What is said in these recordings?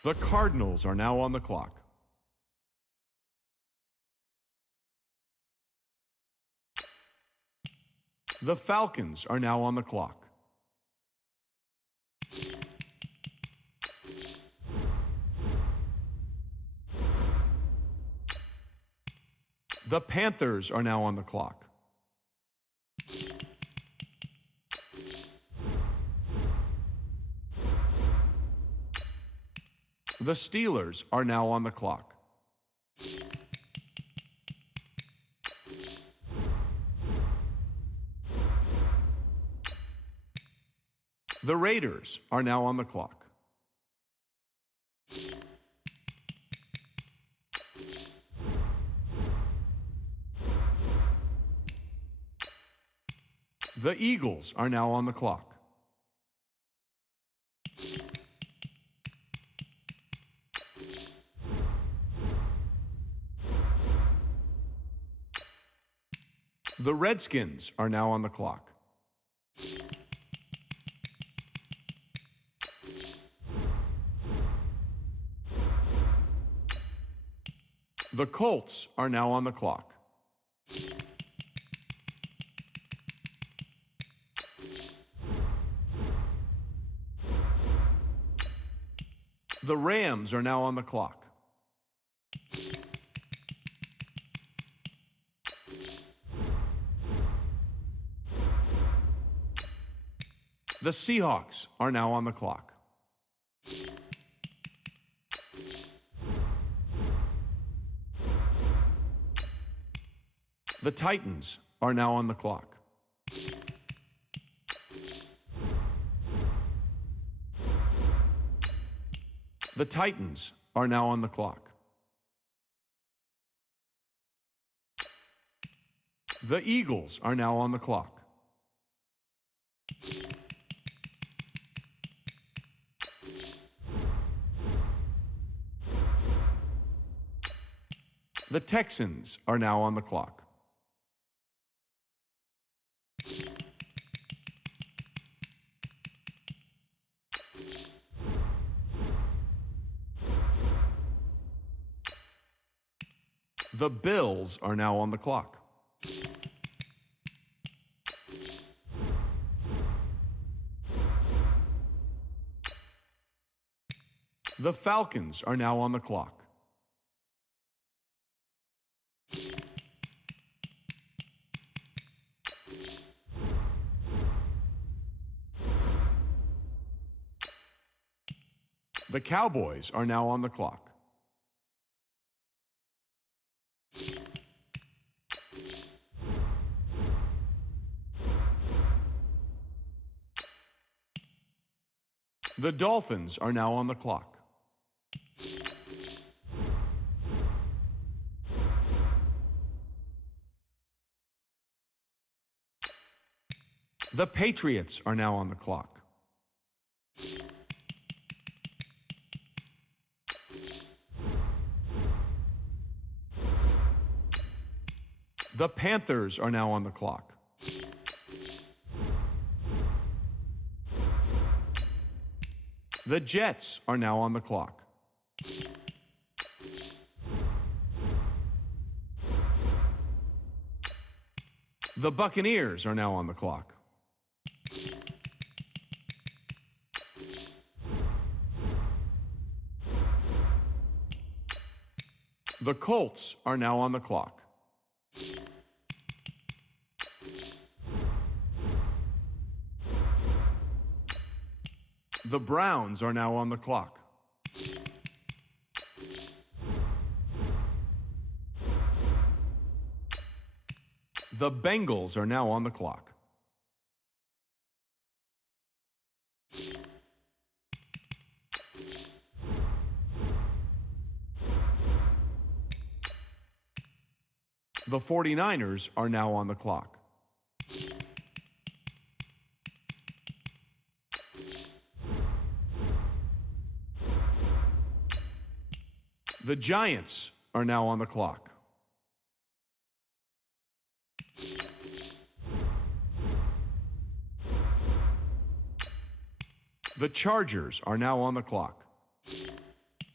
The Cardinals are now on the clock. The Falcons are now on the clock. The Panthers are now on the clock. The Steelers are now on the clock. The Raiders are now on the clock. The Eagles are now on the clock. The Redskins are now on the clock. The Colts are now on the clock. The Rams are now on the clock. The Seahawks are now on the clock. The Titans are now on the clock. The Titans are now on the clock. The Eagles are now on the clock. The Texans are now on the clock. The Bills are now on the clock. The Falcons are now on the clock. The Cowboys are now on the clock. The Dolphins are now on the clock. The Patriots are now on the clock. The Panthers are now on the clock. The Jets are now on the clock. The Buccaneers are now on the clock. The Colts are now on the clock. The Browns are now on the clock. The Bengals are now on the clock. The 49ers are now on the clock. The Giants are now on the clock. The Chargers are now on the clock.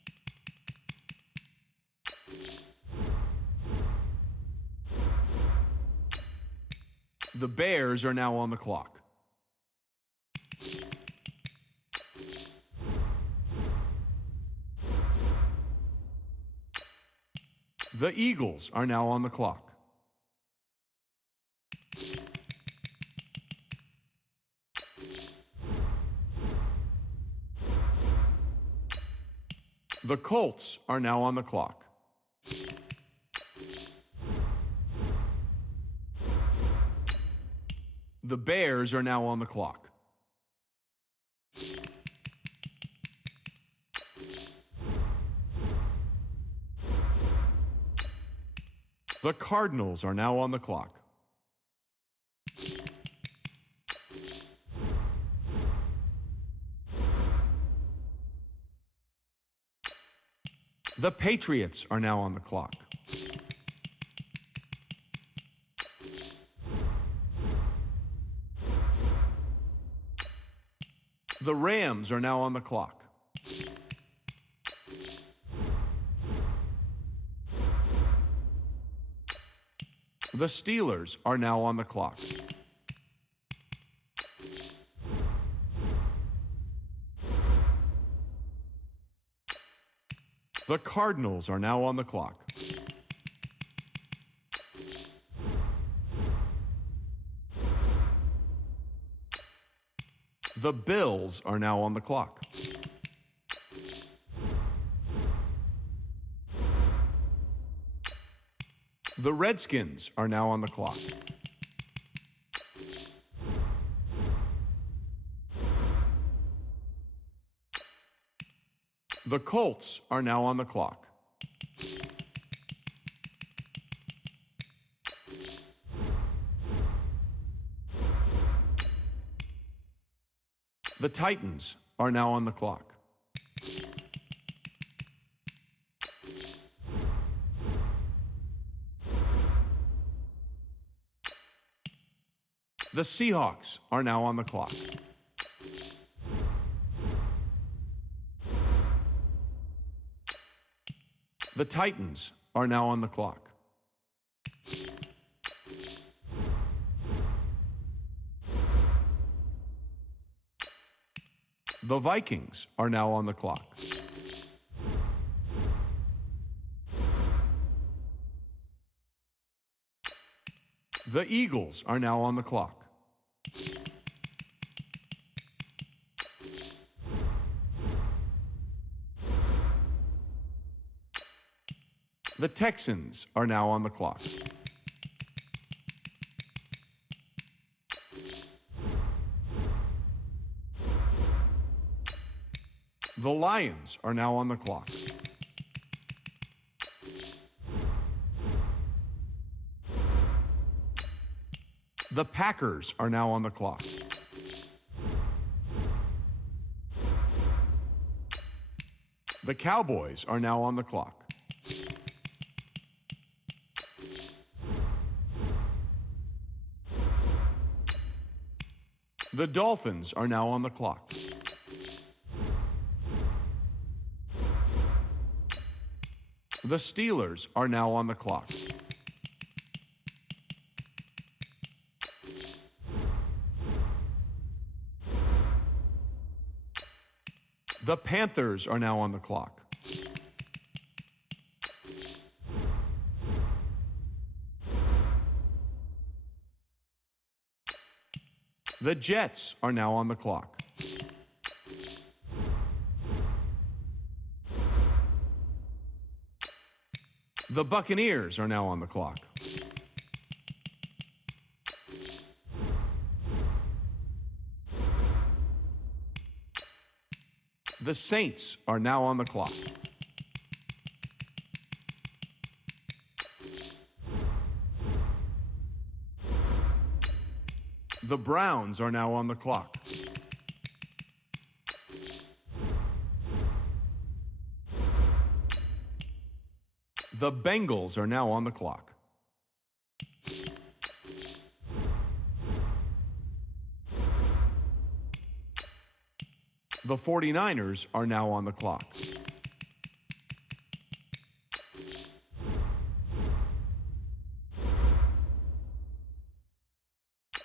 The Bears are now on the clock. The Eagles are now on the clock. The Colts are now on the clock. The Bears are now on the clock. The Cardinals are now on the clock. The Patriots are now on the clock. The Rams are now on the clock. The Steelers are now on the clock. The Cardinals are now on the clock. The Bills are now on the clock. The Redskins are now on the clock. The Colts are now on the clock. The Titans are now on the clock. The Seahawks are now on the clock. The Titans are now on the clock. The Vikings are now on the clock. The Eagles are now on the clock. The Texans are now on the clock. The Lions are now on the clock. The Packers are now on the clock. The Cowboys are now on the clock. The Dolphins are now on the clock. The Steelers are now on the clock. The Panthers are now on the clock. The Jets are now on the clock. The Buccaneers are now on the clock. The Saints are now on the clock. The Browns are now on the clock. The Bengals are now on the clock. The 49ers are now on the clock.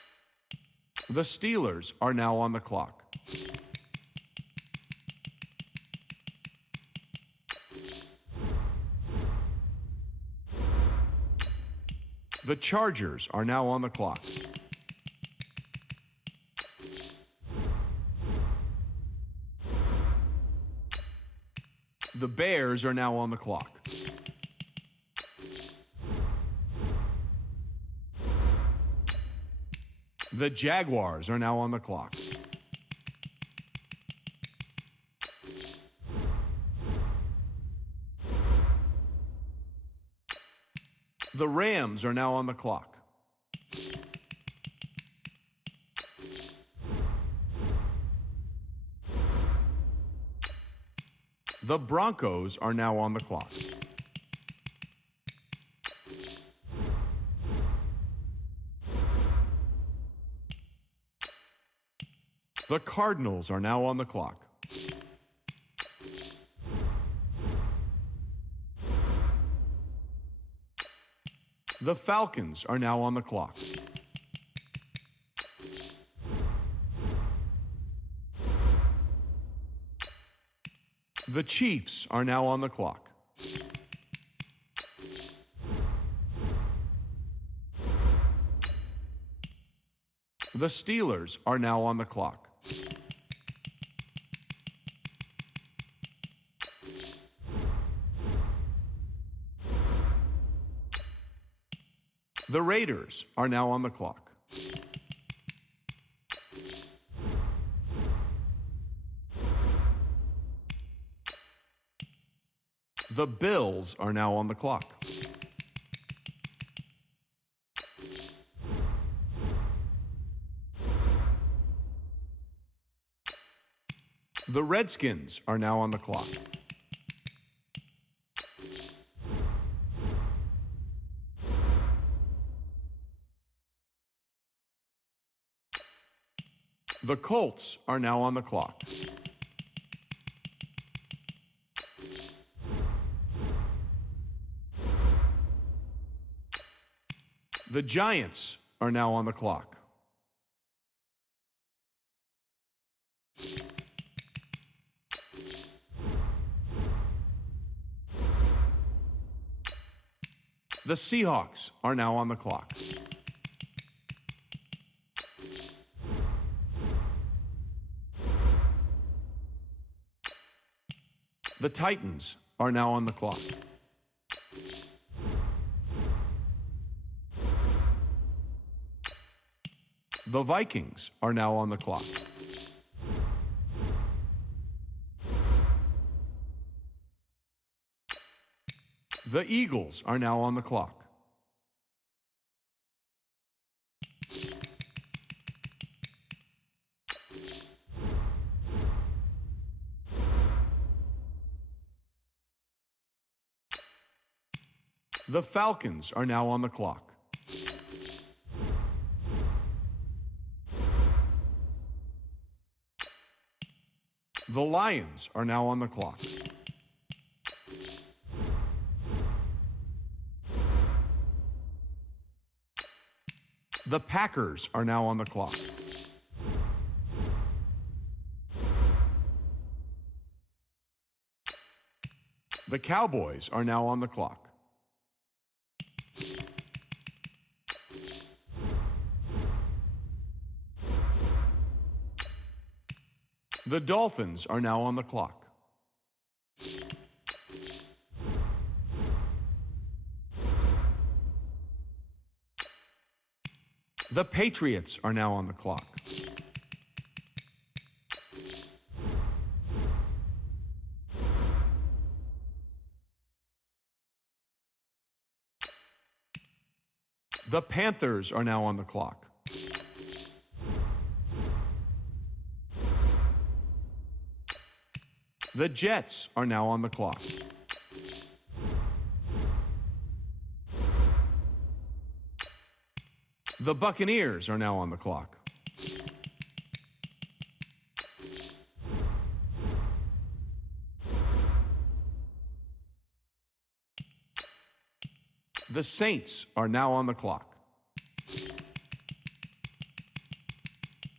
The Steelers are now on the clock. The Chargers are now on the clock. The Bears are now on the clock. The Jaguars are now on the clock. The Rams are now on the clock. The Broncos are now on the clock. The Cardinals are now on the clock. The Falcons are now on the clock. The Chiefs are now on the clock. The Steelers are now on the clock. The Raiders are now on the clock. The Bills are now on the clock. The Redskins are now on the clock. The Colts are now on the clock. The Giants are now on the clock. The Seahawks are now on the clock. The Titans are now on the clock. The Vikings are now on the clock. The Eagles are now on the clock. The Falcons are now on the clock. The Lions are now on the clock. The Packers are now on the clock. The Cowboys are now on the clock. The Dolphins are now on the clock. The Patriots are now on the clock. The Panthers are now on the clock. The Jets are now on the clock. The Buccaneers are now on the clock. The Saints are now on the clock.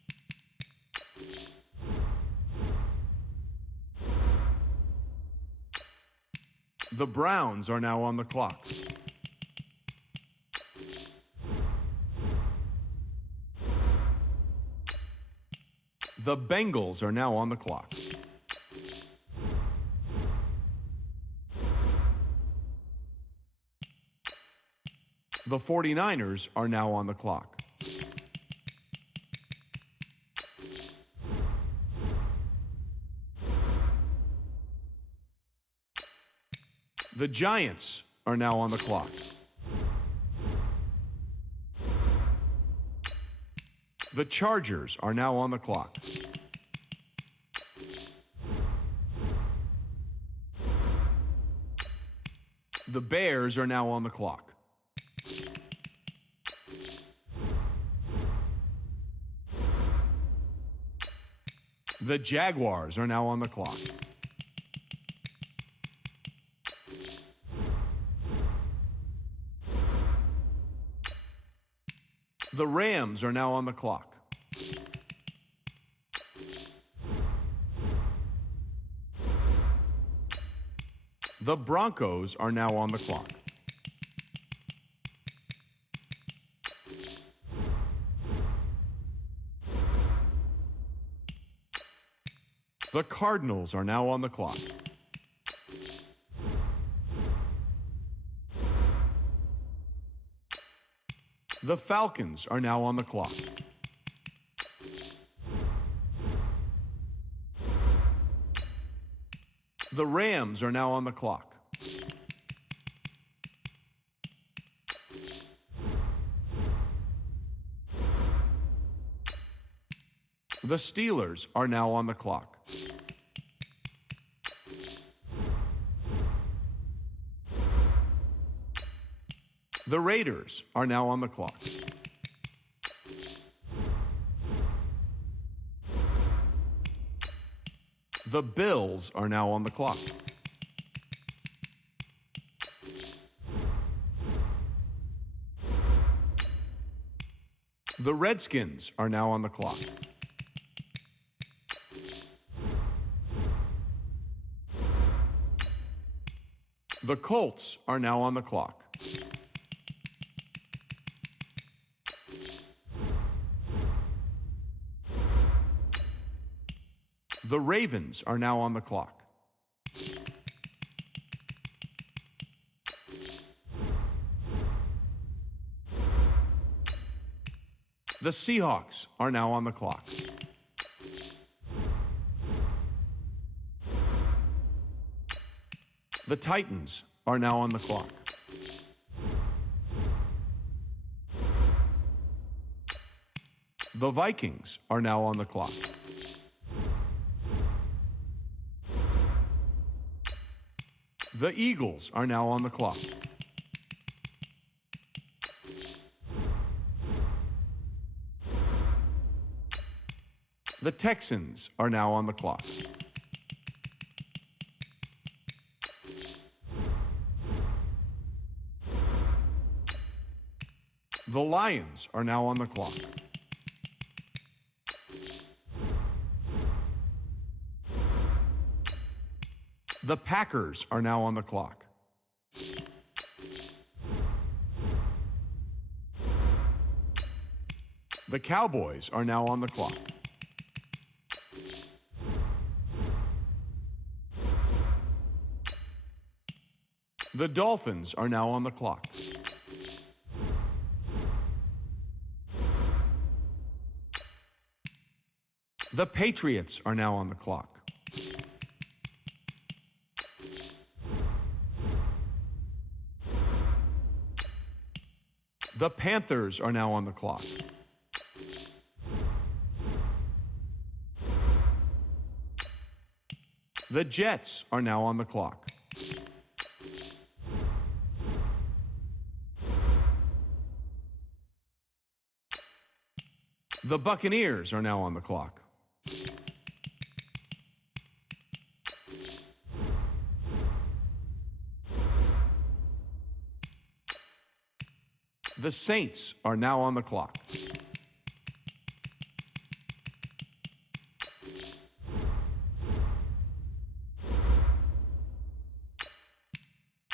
The Browns are now on the clock. The Bengals are now on the clock. The 49ers are now on the clock. The Giants are now on the clock. The Chargers are now on the clock. The Bears are now on the clock. The Jaguars are now on the clock. The Rams are now on the clock. The Broncos are now on the clock. The Cardinals are now on the clock. The Falcons are now on the clock. The Rams are now on the clock. The Steelers are now on the clock. The Raiders are now on the clock. The Bills are now on the clock. The Redskins are now on the clock. The Colts are now on the clock. The Ravens are now on the clock. The Seahawks are now on the clock. The Titans are now on the clock. The Vikings are now on the clock. The Eagles are now on the clock. The Texans are now on the clock. The Lions are now on the clock. The Packers are now on the clock. The Cowboys are now on the clock. The Dolphins are now on the clock. The Patriots are now on the clock. The Panthers are now on the clock. The Jets are now on the clock. The Buccaneers are now on the clock. The Saints are now on the clock.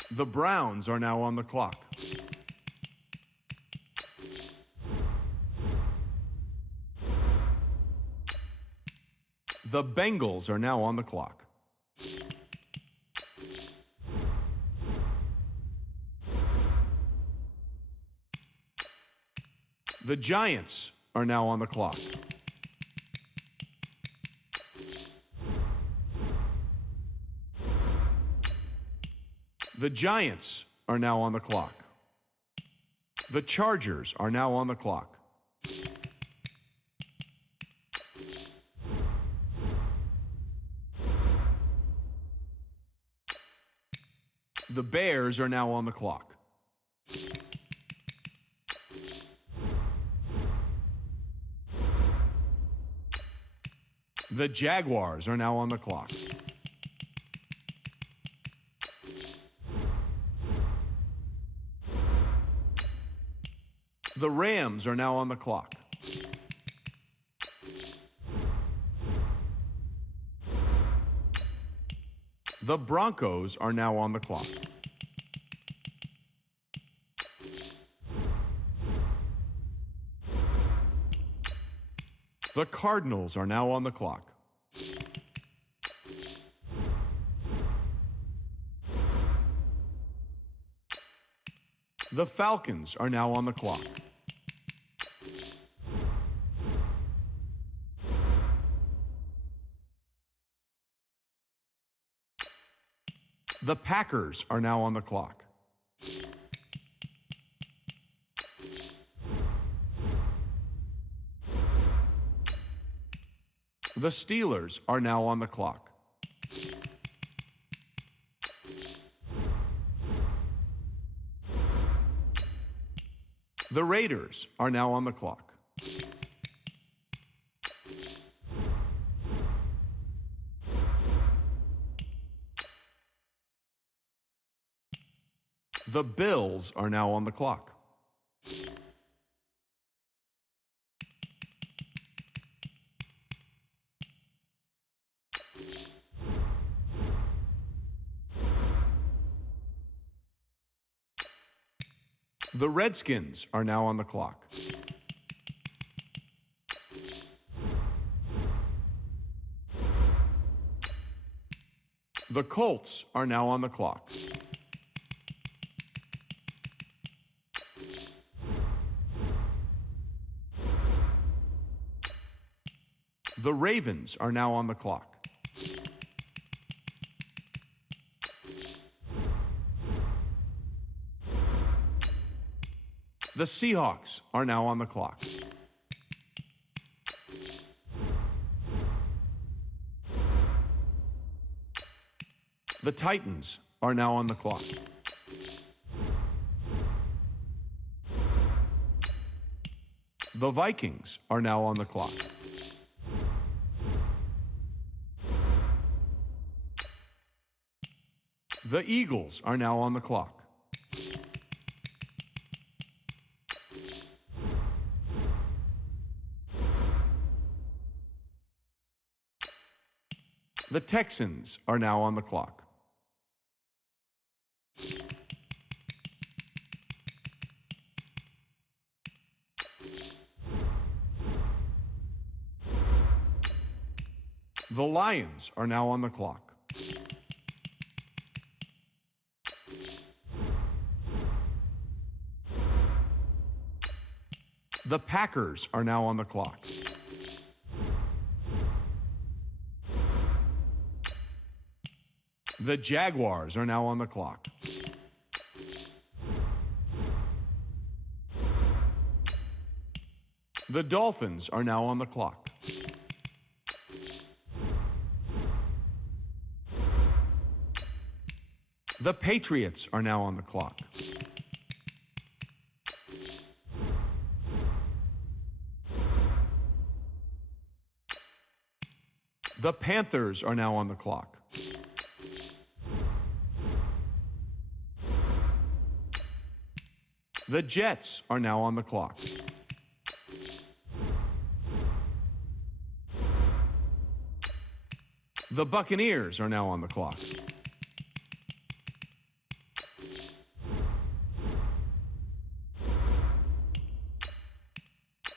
The Browns are now on the clock. The Bengals are now on the clock. The Giants are now on the clock. The Giants are now on the clock. The Chargers are now on the clock. The Bears are now on the clock. The Jaguars are now on the clock. The Rams are now on the clock. The Broncos are now on the clock. The Cardinals are now on the clock. The Falcons are now on the clock. The Packers are now on the clock. The Steelers are now on the clock. The Raiders are now on the clock. The Bills are now on the clock. The Redskins are now on the clock. The Colts are now on the clock. The Ravens are now on the clock. The Seahawks are now on the clock. The Titans are now on the clock. The Vikings are now on the clock. The Eagles are now on the clock. The Texans are now on the clock. The Lions are now on the clock. The Packers are now on the clock. The Jaguars are now on the clock. The Dolphins are now on the clock. The Patriots are now on the clock. The Panthers are now on the clock. The Jets are now on the clock. The Buccaneers are now on the clock.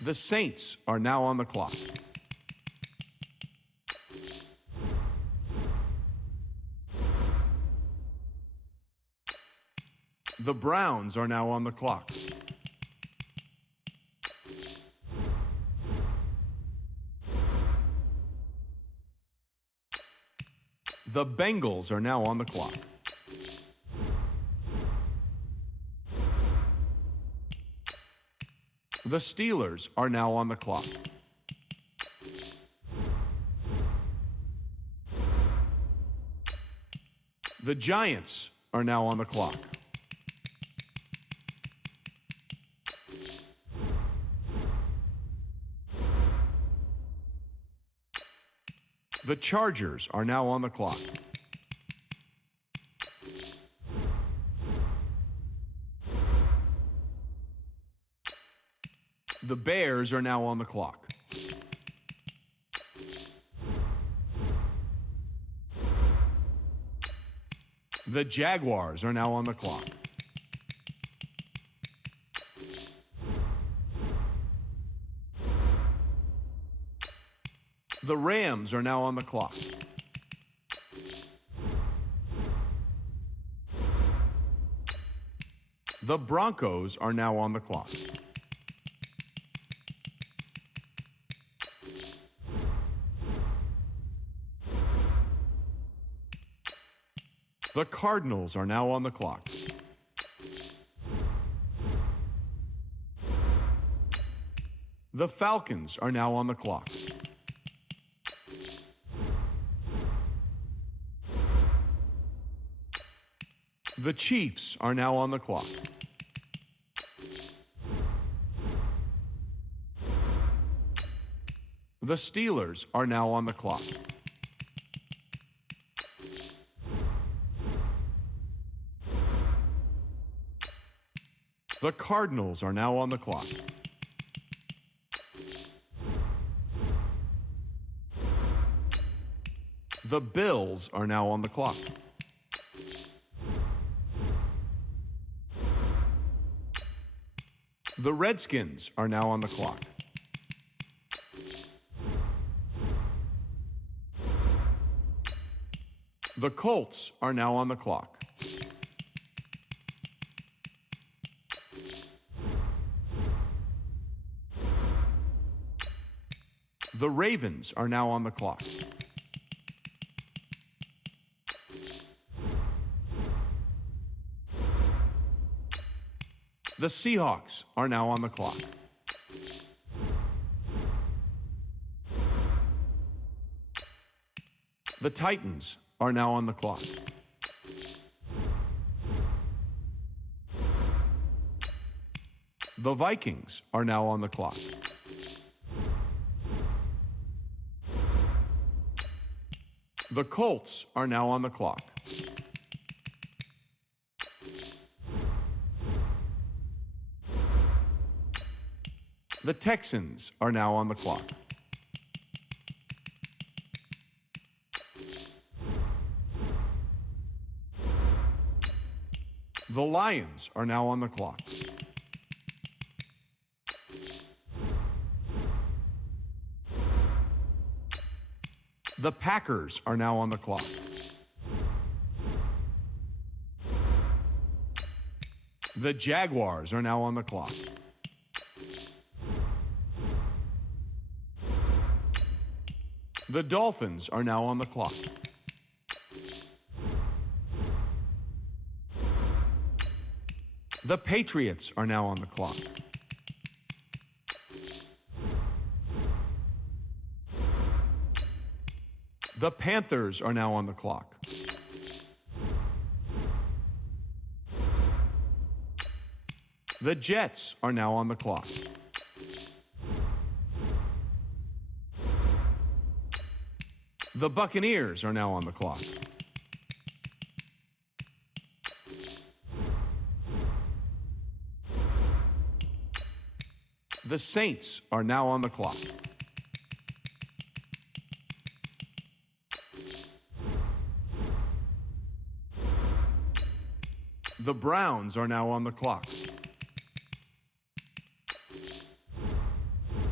The Saints are now on the clock. The Browns are now on the clock. The Bengals are now on the clock. The Steelers are now on the clock. The Giants are now on the clock. The Chargers are now on the clock. The Bears are now on the clock. The Jaguars are now on the clock. The Rams are now on the clock. The Broncos are now on the clock. The Cardinals are now on the clock. The Falcons are now on the clock. The Chiefs are now on the clock. The Steelers are now on the clock. The Cardinals are now on the clock. The Bills are now on the clock. The Redskins are now on the clock. The Colts are now on the clock. The Ravens are now on the clock. The Seahawks are now on the clock. The Titans are now on the clock. The Vikings are now on the clock. The Colts are now on the clock. The Texans are now on the clock. The Lions are now on the clock. The Packers are now on the clock. The Jaguars are now on the clock. The Dolphins are now on the clock. The Patriots are now on the clock. The Panthers are now on the clock. The Jets are now on the clock. The Buccaneers are now on the clock. The Saints are now on the clock. The Browns are now on the clock.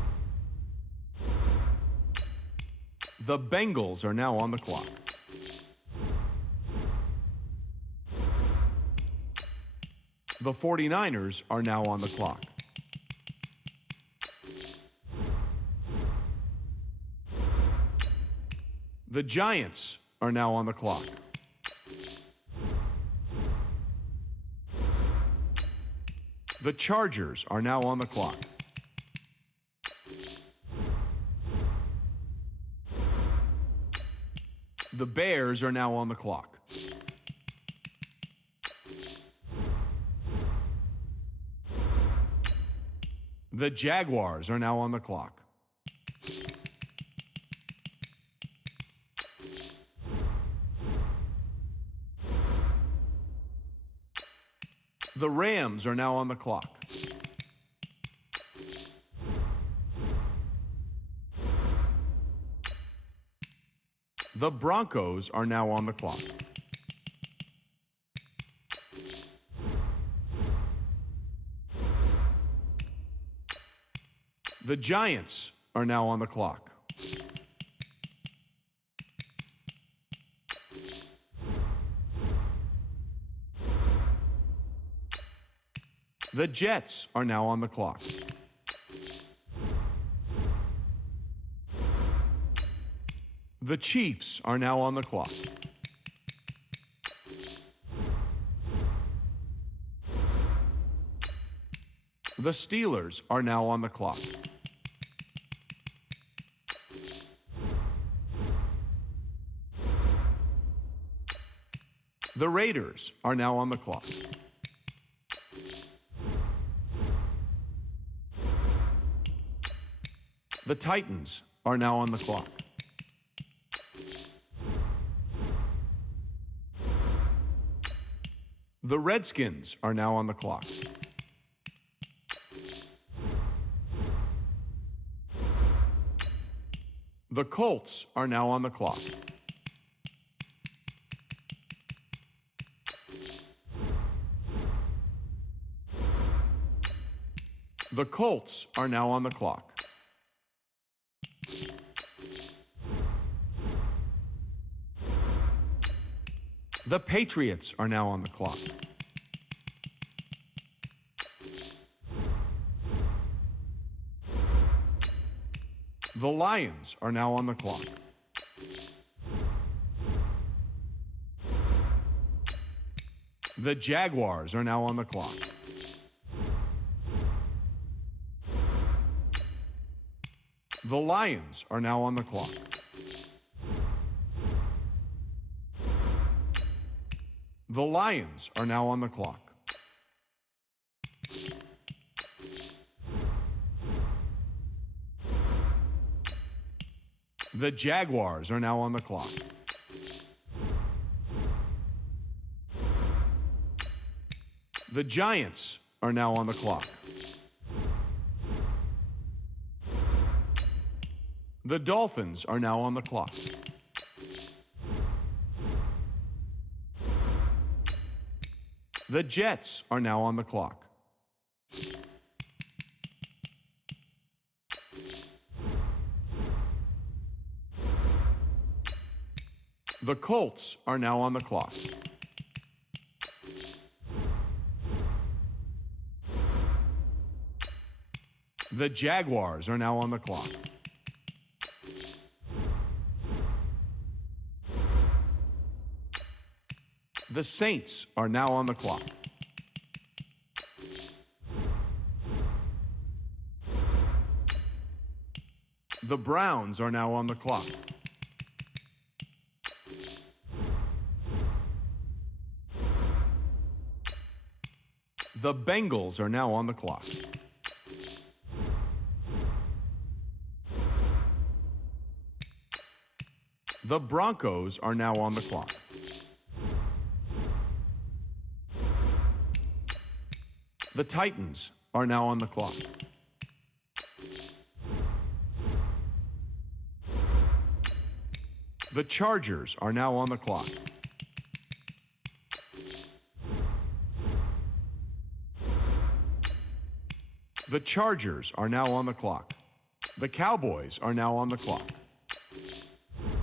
The Bengals are now on the clock. The 49ers are now on the clock. The Giants are now on the clock. The Chargers are now on the clock. The Bears are now on the clock. The Jaguars are now on the clock. The Rams are now on the clock. The Broncos are now on the clock. The Giants are now on the clock. The Jets are now on the clock. The Chiefs are now on the clock. The Steelers are now on the clock. The Raiders are now on the clock. The Titans are now on the clock. The Redskins are now on the clock. The Colts are now on the clock. The Colts are now on the clock. The Patriots are now on the clock. The Lions are now on the clock. The Jaguars are now on the clock. The Lions are now on the clock. The Lions are now on the clock. The Jaguars are now on the clock. The Giants are now on the clock. The Dolphins are now on the clock. The Jets are now on the clock. The Colts are now on the clock. The Jaguars are now on the clock. The Saints are now on the clock. The Browns are now on the clock. The Bengals are now on the clock. The Broncos are now on the clock. The Titans are now on the clock. The Chargers are now on the clock. The Chargers are now on the clock. The Cowboys are now on the clock.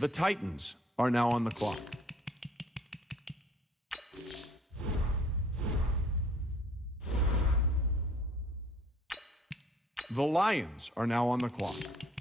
The Titans are now on the clock. The Lions are now on the clock.